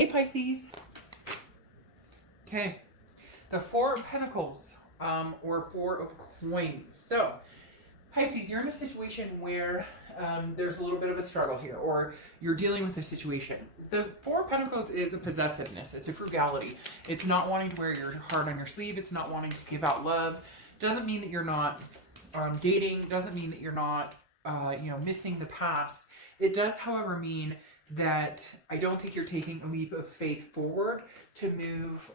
Hey Pisces. Okay, the Four of Pentacles, or Four of Coins. So, Pisces, you're in a situation where there's a little bit of a struggle here, or you're dealing with a situation. The Four of Pentacles is a possessiveness, it's a frugality. It's not wanting to wear your heart on your sleeve, it's not wanting to give out love. Doesn't mean that you're not dating, doesn't mean that you're not, missing the past. It does, however, mean that I don't think you're taking a leap of faith forward to move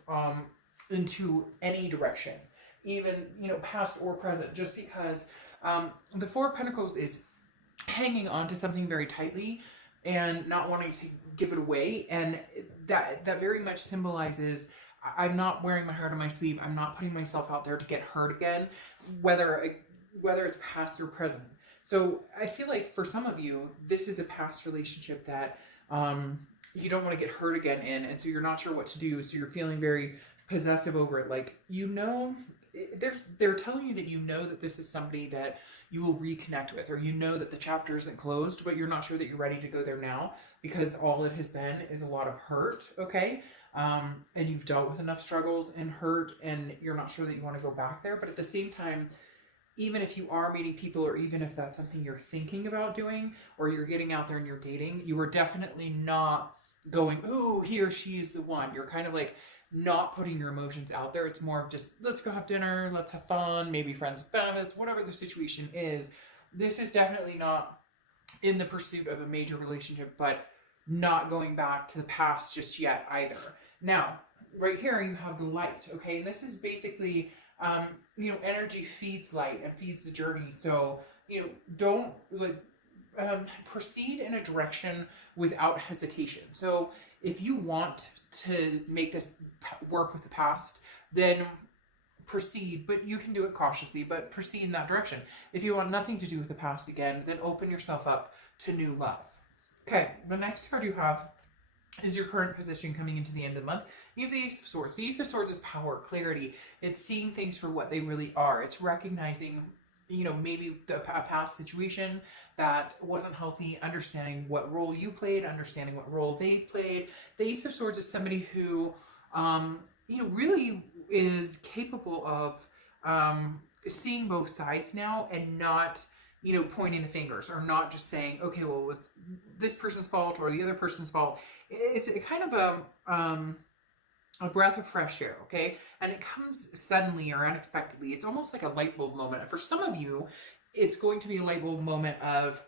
into any direction, even past or present. Just because the Four of Pentacles is hanging on to something very tightly and not wanting to give it away, and that very much symbolizes I'm not wearing my heart on my sleeve. I'm not putting myself out there to get hurt again, whether it's past or present. So I feel like for some of you, this is a past relationship that you don't want to get hurt again in, and so you're not sure what to do. So you're feeling very possessive over it. Like they're telling you that that this is somebody that you will reconnect with, or that the chapter isn't closed, but you're not sure that you're ready to go there now because all it has been is a lot of hurt. Okay. And you've dealt with enough struggles and hurt, and you're not sure that you want to go back there. But at the same time, even if you are meeting people, or even if that's something you're thinking about doing, or you're getting out there and you're dating, you are definitely not going, ooh, he or she is the one. You're kind of like not putting your emotions out there. It's more of just, let's go have dinner, let's have fun, maybe friends with benefits, whatever the situation is. This is definitely not in the pursuit of a major relationship, but not going back to the past just yet either. Now, right here, you have the light, okay? And this is basically, energy feeds light and feeds the journey. So, don't proceed in a direction without hesitation. So, if you want to make this work with the past, then proceed, but you can do it cautiously, but proceed in that direction. If you want nothing to do with the past again, then open yourself up to new love. Okay, the next card you have is your current position coming into the end of the month. You have the Ace of Swords. The Ace of Swords is power, clarity. It's seeing things for what they really are. It's recognizing, maybe a past situation that wasn't healthy, understanding what role you played, understanding what role they played. The Ace of Swords is somebody who, really is capable of seeing both sides now, and not pointing the fingers, or not just saying, okay, well, it was this person's fault or the other person's fault. It's a kind of a breath of fresh air, okay? And it comes suddenly or unexpectedly. It's almost like a light bulb moment. And for some of you, it's going to be a light bulb moment of,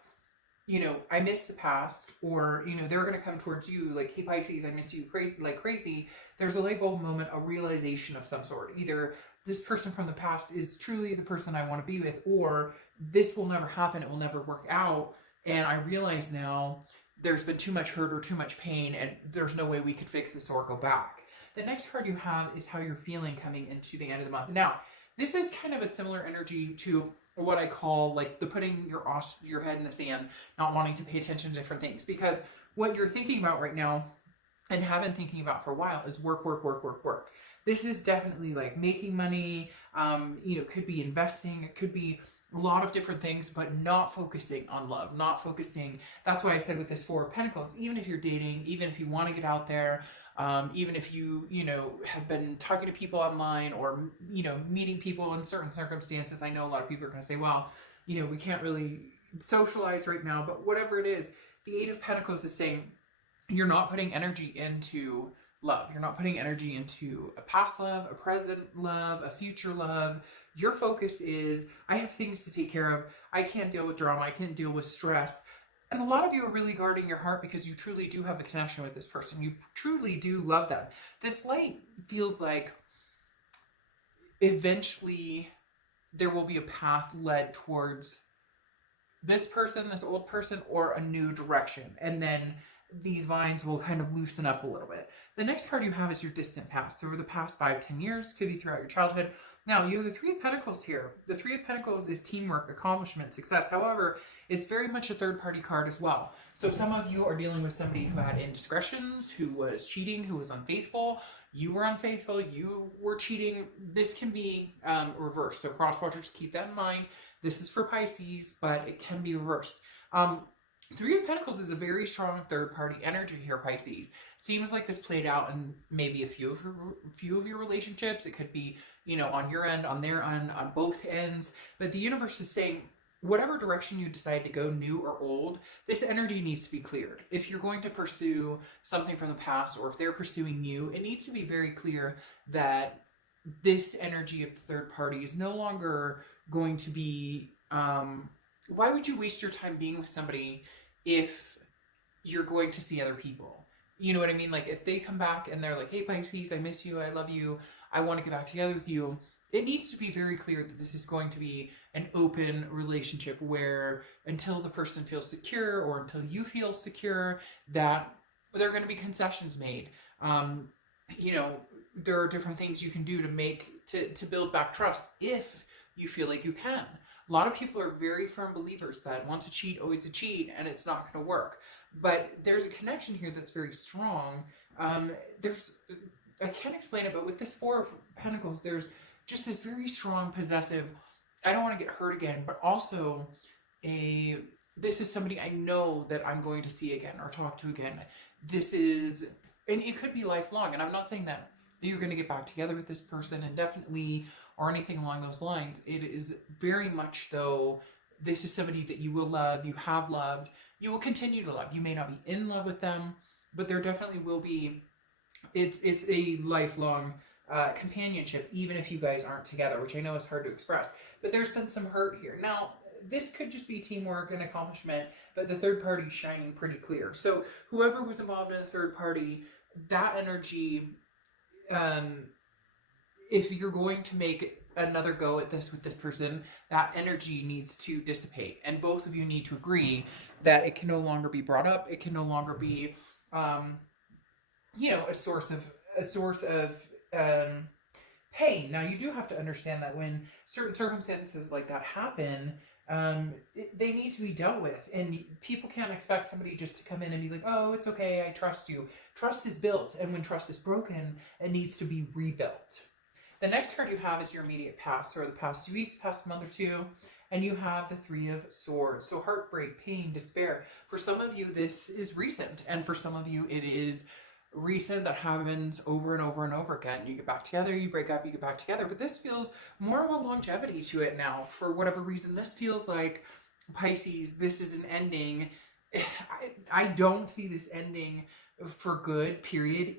I miss the past, or, they're going to come towards you like, hey, Pisces, I miss you crazy. There's a light bulb moment, a realization of some sort. Either this person from the past is truly the person I want to be with, or this will never happen, it will never work out, and I realize now there's been too much hurt or too much pain, and there's no way we could fix this or go back. The next card you have is how you're feeling coming into the end of the month. Now, this is kind of a similar energy to what I call like the putting your head in the sand, not wanting to pay attention to different things, because what you're thinking about right now and have been thinking about for a while is work, work, work, work, work. This is definitely like making money, could be investing, it could be a lot of different things, but not focusing on love, not focusing. That's why I said with this Four of Pentacles, even if you're dating, even if you want to get out there, even if you, have been talking to people online, or, meeting people in certain circumstances. I know a lot of people are going to say, well, we can't really socialize right now, but whatever it is, the Eight of Pentacles is saying you're not putting energy into love. You're not putting energy into a past love, a present love, a future love. Your focus is, I have things to take care of. I can't deal with drama. I can't deal with stress. And a lot of you are really guarding your heart because you truly do have a connection with this person. You truly do love them. This light feels like eventually there will be a path led towards this person, this old person, or a new direction. And then these vines will kind of loosen up a little bit. The next card you have is your distant past. So over the past 5-10 years, could be throughout your childhood. Now, you have the Three of Pentacles here. The Three of Pentacles is teamwork, accomplishment, success. However, it's very much a third-party card as well. So some of you are dealing with somebody who had indiscretions, who was cheating, who was unfaithful. You were unfaithful. You were cheating. This can be reversed. So cross watchers, keep that in mind. This is for Pisces, but it can be reversed. Three of Pentacles is a very strong third party energy here, Pisces. Seems like this played out in maybe a few of your relationships. It could be, on your end, on their end, on both ends. But the universe is saying, whatever direction you decide to go, new or old, this energy needs to be cleared. If you're going to pursue something from the past, or if they're pursuing you, it needs to be very clear that this energy of the third party is no longer going to be. Why would you waste your time being with somebody if you're going to see other people? You know what I mean? Like, if they come back and they're like, hey, Pisces, I miss you, I love you, I want to get back together with you, it needs to be very clear that this is going to be an open relationship where until the person feels secure, or until you feel secure, that there are going to be concessions made. You know, there are different things you can do to build back trust if you feel like you can. A lot of people are very firm believers that once a cheat, always a cheat, and it's not going to work. But there's a connection here that's very strong. I can't explain it, but with this Four of Pentacles, there's just this very strong possessive, I don't want to get hurt again, but also this is somebody I know that I'm going to see again or talk to again. And it could be lifelong. And I'm not saying that you're going to get back together with this person indefinitely or anything along those lines. It is very much, though, this is somebody that you will love, you have loved, you will continue to love. You may not be in love with them, but there definitely will be, it's a lifelong companionship, even if you guys aren't together, which I know is hard to express. But there's been some hurt here. Now, this could just be teamwork and accomplishment, but the third party is shining pretty clear. So whoever was involved in the third party, that energy, if you're going to make another go at this with this person, that energy needs to dissipate. And both of you need to agree that it can no longer be brought up. It can no longer be, a source of pain. Now, you do have to understand that when certain circumstances like that happen, they need to be dealt with. And people can't expect somebody just to come in and be like, oh, it's okay, I trust you. Trust is built, and when trust is broken, it needs to be rebuilt. The next card you have is your immediate past, or the past 2 weeks, past month or two, and you have the Three of Swords. So heartbreak, pain, despair. For some of you, this is recent, and for some of you, it is recent that happens over and over and over again. You get back together, you break up, you get back together, but this feels more of a longevity to it now. For whatever reason, this feels like, Pisces, this is an ending. I don't see this ending for good, period.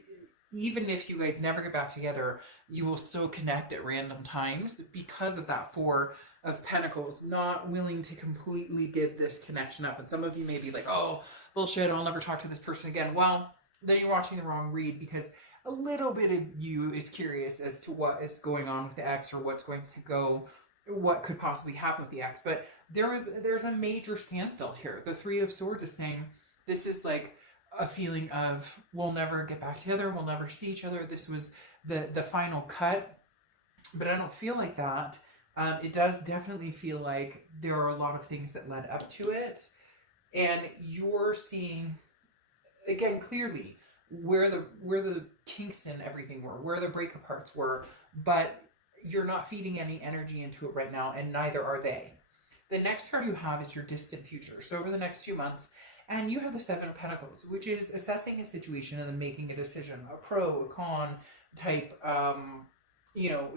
Even if you guys never get back together, you will still connect at random times because of that Four of Pentacles, not willing to completely give this connection up. And some of you may be like, oh, bullshit, I'll never talk to this person again. Well, then you're watching the wrong read, because a little bit of you is curious as to what is going on with the ex, or what could possibly happen with the ex. But there's a major standstill here. The Three of Swords is saying this is like a feeling of, we'll never get back together, we'll never see each other, this was the final cut. But I don't feel like that. It does definitely feel like there are a lot of things that led up to it, and you're seeing, again, clearly where the kinks in everything were, where the break aparts were, but you're not feeding any energy into it right now, and neither are they. The next card you have is your distant future. So over the next few months, and you have the Seven of Pentacles, which is assessing a situation and then making a decision, a pro, a con type,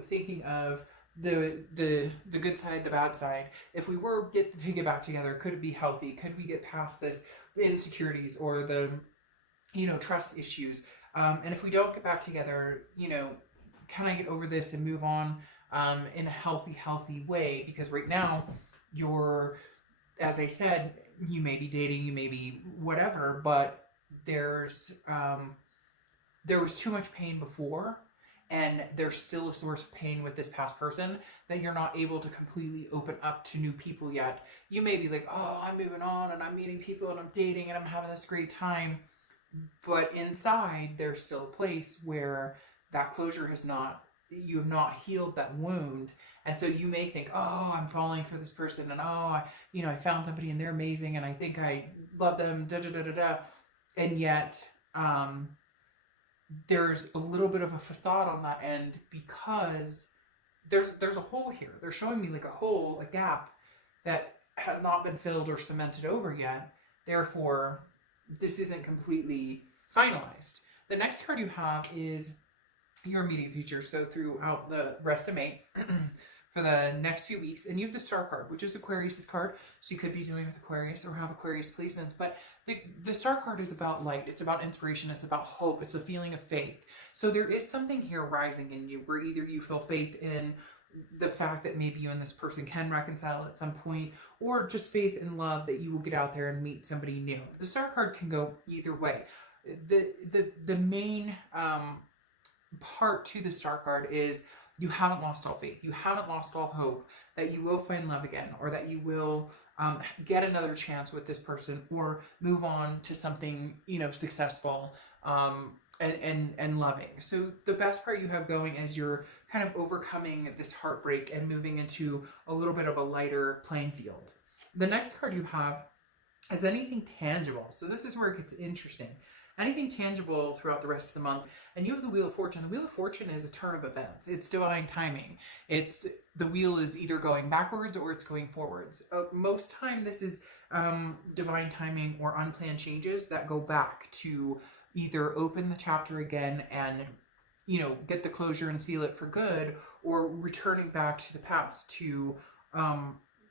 thinking of the good side, the bad side. If we were to get back together, could it be healthy? Could we get past this, the insecurities or the, trust issues? And if we don't get back together, can I get over this and move on in a healthy way? Because right now, as I said, you may be dating, you may be whatever, but there was too much pain before, and there's still a source of pain with this past person that you're not able to completely open up to new people yet. You may be like, oh, I'm moving on and I'm meeting people and I'm dating and I'm having this great time. But inside, there's still a place where that closure you have not healed that wound. And so you may think, oh, I'm falling for this person, and I found somebody and they're amazing and I think I love them, And yet, there's a little bit of a facade on that end, because there's a hole here. They're showing me like a hole, a gap that has not been filled or cemented over yet. Therefore, this isn't completely finalized. The next card you have is your immediate future. So throughout the rest of May, for the next few weeks, and you have the Star card, which is Aquarius's card. So you could be dealing with Aquarius or have Aquarius placements. But the Star card is about light. It's about inspiration. It's about hope. It's a feeling of faith. So there is something here rising in you where either you feel faith in the fact that maybe you and this person can reconcile at some point, or just faith and love that you will get out there and meet somebody new. The Star card can go either way. The main part to the Star card is you haven't lost all faith. You haven't lost all hope that you will find love again, or that you will get another chance with this person, or move on to something, you know, successful and loving. So the best part you have going is you're kind of overcoming this heartbreak and moving into a little bit of a lighter playing field. The next card you have is anything tangible. So this is where it gets interesting. Anything tangible throughout the rest of the month. And you have the Wheel of Fortune. The Wheel of Fortune is a turn of events. It's divine timing. It's the wheel is either going backwards or it's going forwards. Most time this is divine timing or unplanned changes that go back to either open the chapter again and, you know, get the closure and seal it for good, or returning back to the past to,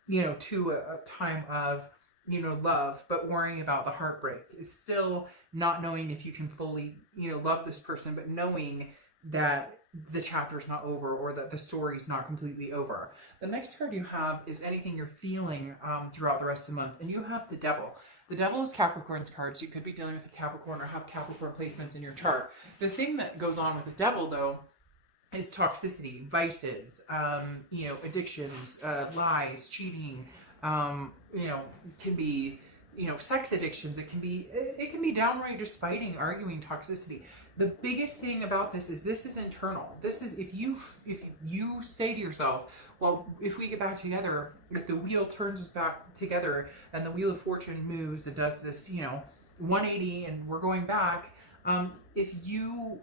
you know, to a time of, you know, love, but worrying about the heartbreak. Is still not knowing if you can fully, you know, love this person, but knowing that the chapter's not over, or that the story's not completely over. The next card you have is anything you're feeling throughout the rest of the month, and you have the Devil. The Devil is Capricorn's card, so you could be dealing with a Capricorn or have Capricorn placements in your chart. The thing that goes on with the Devil, though, is toxicity, vices, you know, addictions, lies, cheating, you know, can be, you know, sex addictions. It can be downright just fighting, arguing, toxicity. The biggest thing about this is internal. This is if you say to yourself, well, if we get back together, if the wheel turns us back together and the Wheel of Fortune moves and does this, you know, 180 and we're going back, if you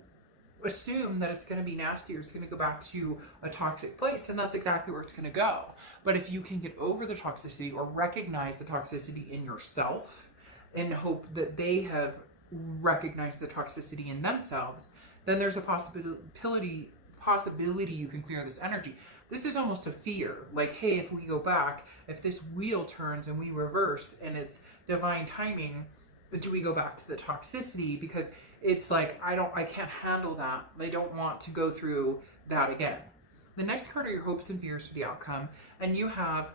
assume that it's going to be nasty or it's going to go back to a toxic place, then that's exactly where it's going to go. But if you can get over the toxicity or recognize the toxicity in yourself and hope that they have recognized the toxicity in themselves, then there's a possibility you can clear this energy. This is almost a fear, like, hey, if we go back, if this wheel turns and we reverse and it's divine timing, but do we go back to the toxicity? Because it's like, I can't handle that. I don't want to go through that again. The next card are your hopes and fears for the outcome. And you have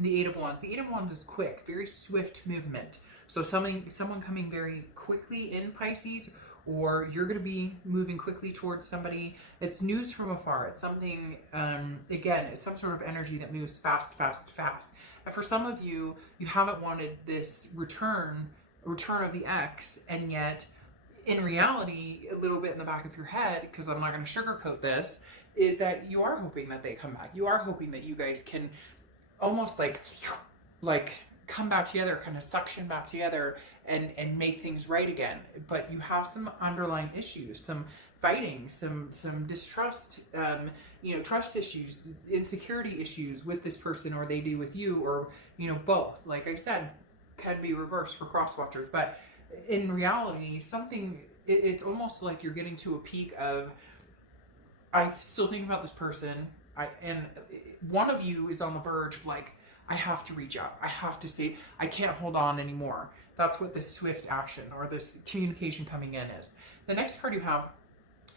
the Eight of Wands. The Eight of Wands is quick, very swift movement. So someone coming very quickly in Pisces, or you're going to be moving quickly towards somebody. It's news from afar. It's something, again, it's some sort of energy that moves fast, fast, fast. And for some of you, you haven't wanted this return of the ex, and yet in reality, a little bit in the back of your head, because I'm not going to sugarcoat this, is that you are hoping that they come back. You are hoping that you guys can almost like come back together, kind of suction back together and make things right again. But you have some underlying issues, some fighting, some distrust, you know, trust issues, insecurity issues with this person, or they do with you, or, you know, both. Like I said, can be reversed for cross watchers. But in reality, it's almost like you're getting to a peak of, I still think about this person, and one of you is on the verge of like, I have to reach out. I have to say, I can't hold on anymore. That's what this swift action or this communication coming in is. The next card you have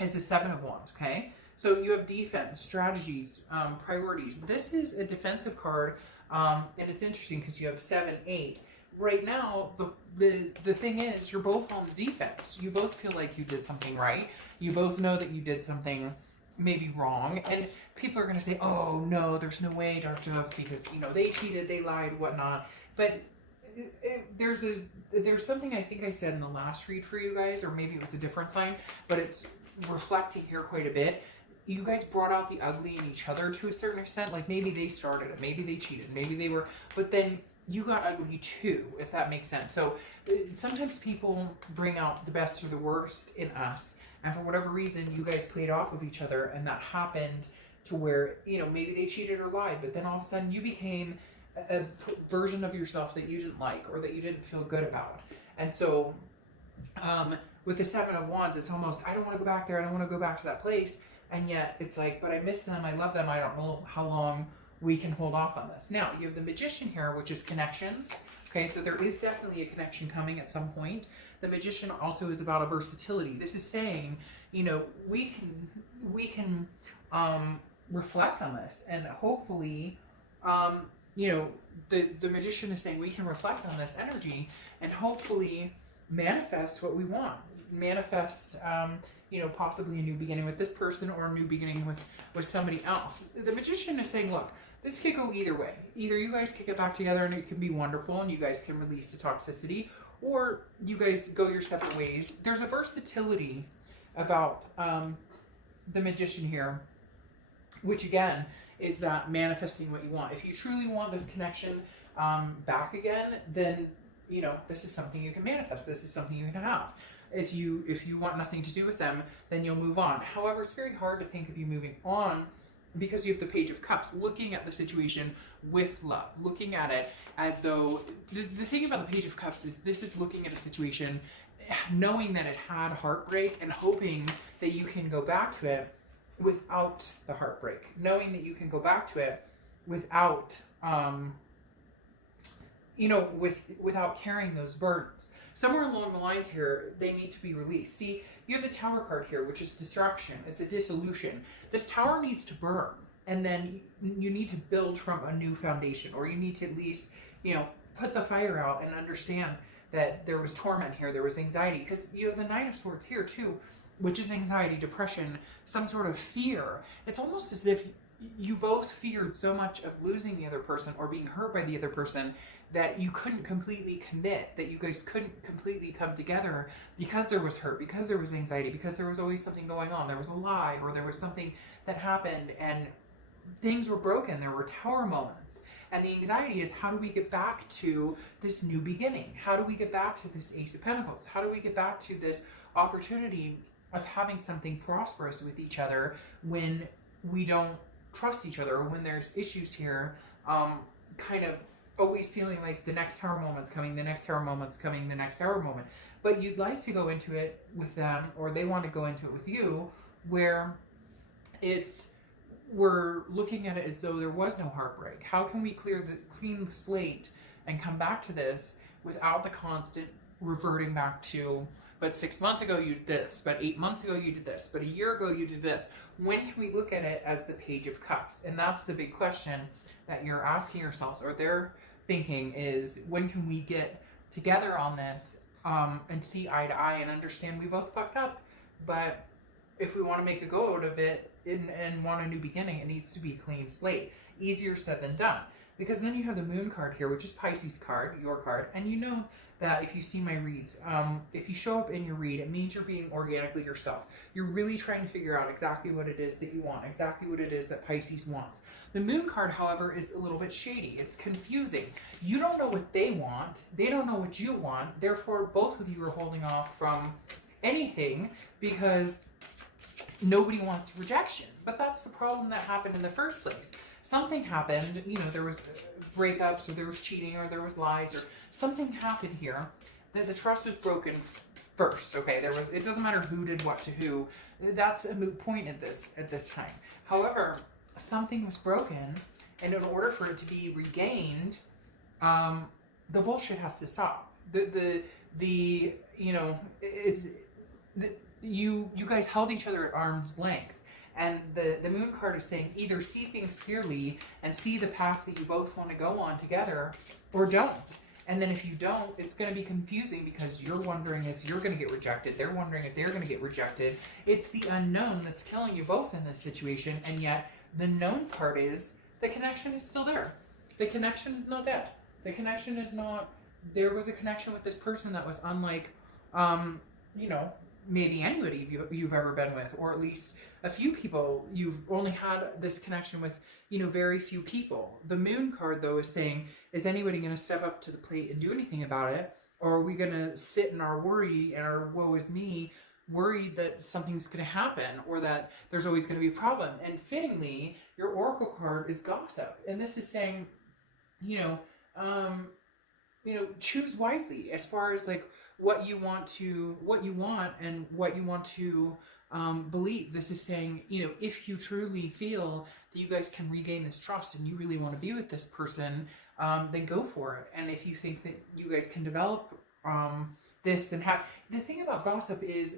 is the Seven of Wands, okay? So you have defense, strategies, priorities. This is a defensive card, and it's interesting because you have 7, 8. Right now, the thing is, you're both on the defense. You both feel like you did something right. You both know that you did something maybe wrong, and people are going to say, oh no, there's no way, Dr. Duff, because, you know, they cheated, they lied, whatnot. But there's something I think I said in the last read for you guys, or maybe it was a different sign, but it's reflecting here quite a bit. You guys brought out the ugly in each other to a certain extent. Like, maybe they started it, maybe they cheated, maybe they were, but then you got ugly too, if that makes sense. So sometimes people bring out the best or the worst in us, and for whatever reason, you guys played off of each other, and that happened to where, you know, maybe they cheated or lied, but then all of a sudden you became a version of yourself that you didn't like or that you didn't feel good about. And so with the Seven of Wands, it's almost, I don't want to go back there. I don't want to go back to that place. And yet it's like, but I miss them. I love them. I don't know how long we can hold off on this. Now, you have the Magician here, which is connections. Okay, so there is definitely a connection coming at some point. The Magician also is about a versatility. This is saying, you know, we can reflect on this, and hopefully, you know, the Magician is saying we can reflect on this energy and hopefully manifest what we want. Manifest, you know, possibly a new beginning with this person or a new beginning with somebody else. The Magician is saying, look, this could go either way. Either you guys could get back together and it can be wonderful and you guys can release the toxicity, or you guys go your separate ways. There's a versatility about the Magician here, which again is that manifesting what you want. If you truly want this connection back again, then, you know, this is something you can manifest. This is something you can have. If you want nothing to do with them, then you'll move on. However, it's very hard to think of you moving on because you have the Page of Cups, looking at the situation with love, looking at it as though, the thing about the Page of Cups is this is looking at a situation, knowing that it had heartbreak and hoping that you can go back to it without the heartbreak, knowing that you can go back to it without, you know, without carrying those burdens. Somewhere along the lines here, they need to be released. See, you have the Tower card here, which is destruction. It's a dissolution. This tower needs to burn, and then you need to build from a new foundation, or you need to at least, you know, put the fire out and understand that there was torment here, there was anxiety, because you have the Nine of Swords here too, which is anxiety, depression, some sort of fear. It's almost as if you both feared so much of losing the other person or being hurt by the other person that you couldn't completely commit, that you guys couldn't completely come together because there was hurt, because there was anxiety, because there was always something going on. There was a lie, or there was something that happened and things were broken. There were tower moments. And the anxiety is, how do we get back to this new beginning? How do we get back to this Ace of Pentacles? How do we get back to this opportunity of having something prosperous with each other when we don't trust each other, or when there's issues here, kind of always feeling like the next tower moment's coming, the next tower moment's coming, the next tower moment. But you'd like to go into it with them, or they want to go into it with you, where we're looking at it as though there was no heartbreak. How can we clean the slate and come back to this without the constant reverting back to, but 6 months ago you did this, but 8 months ago you did this, but a year ago you did this. When can we look at it as the Page of Cups? And that's the big question that you're asking yourselves, or they're thinking, is when can we get together on this and see eye to eye and understand we both fucked up, but if we want to make a go out of it and want a new beginning, it needs to be a clean slate. Easier said than done. Because then you have the Moon card here, which is Pisces card, your card, and you know that if you see my reads, if you show up in your read, it means you're being organically yourself. You're really trying to figure out exactly what it is that you want, exactly what it is that Pisces wants. The Moon card, however, is a little bit shady. It's confusing. You don't know what they want. They don't know what you want. Therefore, both of you are holding off from anything because nobody wants rejection. But that's the problem that happened in the first place. Something happened, you know, there was breakups, or there was cheating, or there was lies, or something happened here that the trust was broken first. Okay, it doesn't matter who did what to who. That's a moot point at this time. However, something was broken, and in order for it to be regained, the bullshit has to stop. You know, you guys held each other at arm's length. And the Moon card is saying either see things clearly and see the path that you both want to go on together, or don't. And then if you don't, it's going to be confusing because you're wondering if you're going to get rejected. They're wondering if they're going to get rejected. It's the unknown that's killing you both in this situation. And yet the known part is the connection is still there. The connection is not dead. The connection is not, there was a connection with this person that was unlike, you know, maybe anybody you've ever been with, or at least a few people. You've only had this connection with, you know, very few people. The Moon card, though, is saying, is anybody going to step up to the plate and do anything about it? Or are we going to sit in our worry and our woe is me, worried that something's going to happen, or that there's always going to be a problem? And fittingly, your Oracle card is gossip. And this is saying, you know, um, choose wisely as far as like what you want and what you want to believe. This is saying, if you truly feel that you guys can regain this trust and you really want to be with this person, then go for it. And if you think that you guys can develop this, then have the thing about gossip is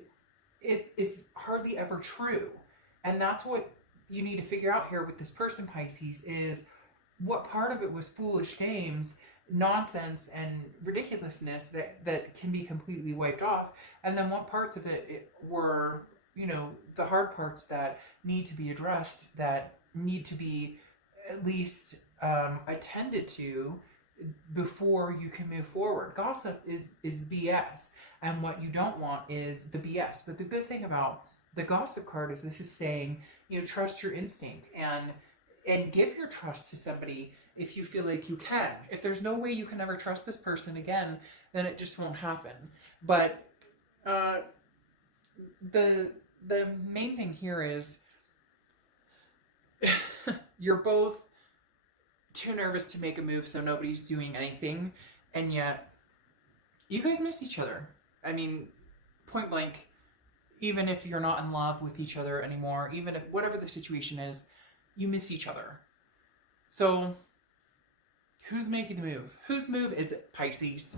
it's hardly ever true, and that's what you need to figure out here with this person, Pisces, is what part of it was foolish games, nonsense, and ridiculousness that can be completely wiped off, and then what parts of it were, the hard parts that need to be addressed, that need to be at least attended to before you can move forward. Gossip is BS, and what you don't want is the BS. But the good thing about the gossip card is this is saying, trust your instinct and give your trust to somebody if you feel like you can. If there's no way you can ever trust this person again, then it just won't happen. But the main thing here is you're both too nervous to make a move, so nobody's doing anything, and yet you guys miss each other. I mean, point blank, even if you're not in love with each other anymore, even if whatever the situation is, you miss each other. So who's making the move? Whose move is it, Pisces?